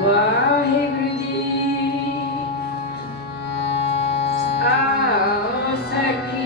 ਵਾਹਿਗੁਰੂ ਜੀ। ਆਓ ਸਖੀਏ